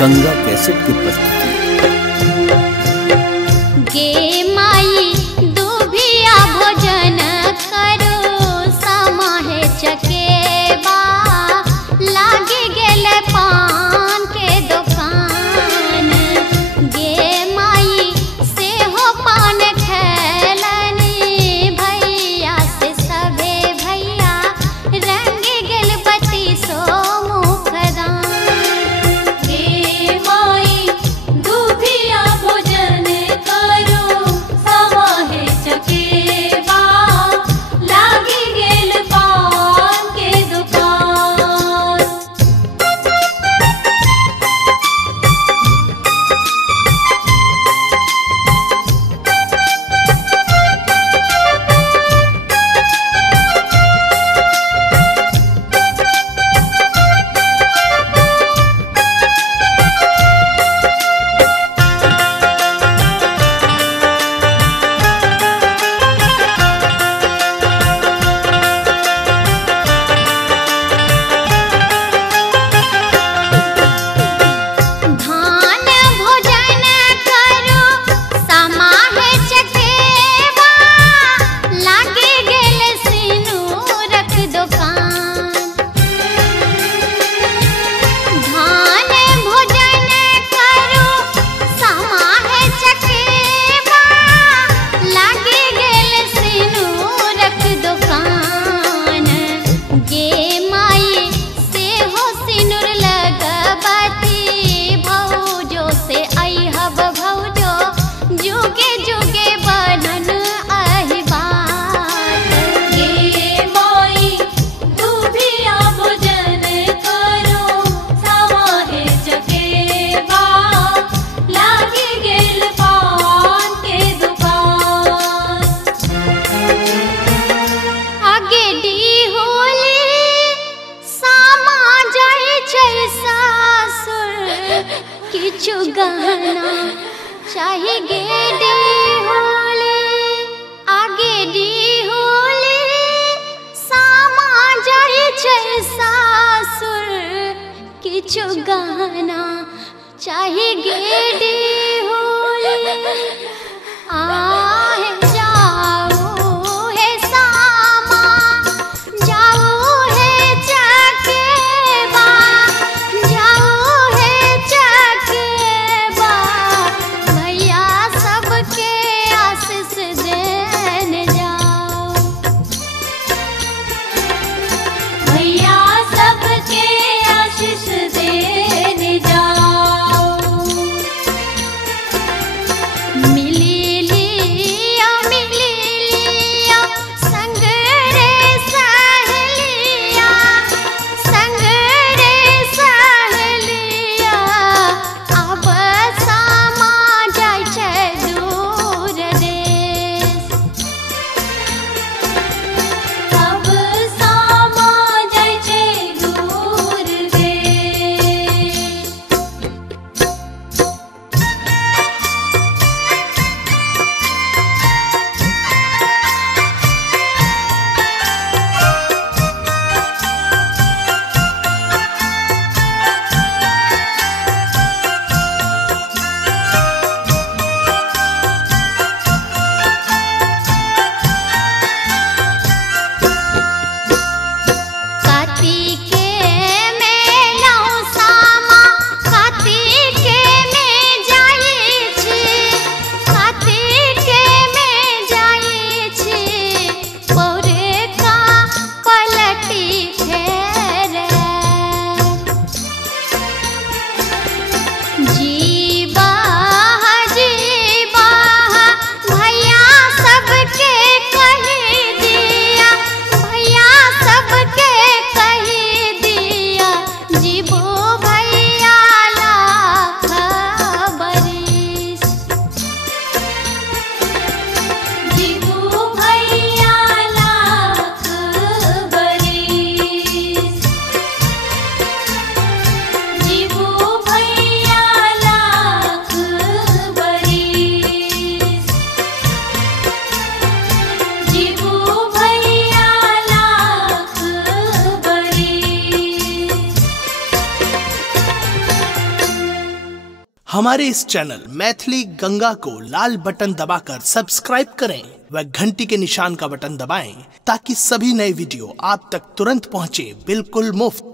Ganga cassette की प्रस्तुति। गे माई दुभिया भोजन करो समाहे चकेबा, लागे गेले पान के दुकान। गे माई से हो पान खेलनी, भैया से सबे भैया रंग गेल बत्ती सो मुखदान। गे माई दुभिया भोजन करो समाहे चकेबा, लागे गेल पान के दुकान। धान भोजन करो समाहे चकेबा, लागे गेल सिनुरक दुकान। धान भोजन करो समाहे चकेबा, लागे गेल सिनुरक दुकान। गे माई से हो सिनुर लगबती, भौजो से अइहब भौजो जुगे जुगे बनन अहिबात। गे माई दुभिया भोजन करो समाहे चकेबा, लागे गेल पान के दुकान। आगे डी होली सामा जाय छै सासुर, किछु गहना चाही गेडी होली। आगे डी होली सामा जाय छै सासुर, किछु गहना चाही गेडी होली। आहे जाओ हे सामा, जाओ हे चकेबा, जाओ हे चकेबा, भैया सबके आशीष देन जाओ। भैया सबके आशीष देन जाओ। मिली हमारे इस चैनल मैथिली गंगा को लाल बटन दबाकर सब्सक्राइब करें व घंटी के निशान का बटन दबाएं ताकि सभी नए वीडियो आप तक तुरंत पहुंचे बिल्कुल मुफ्त।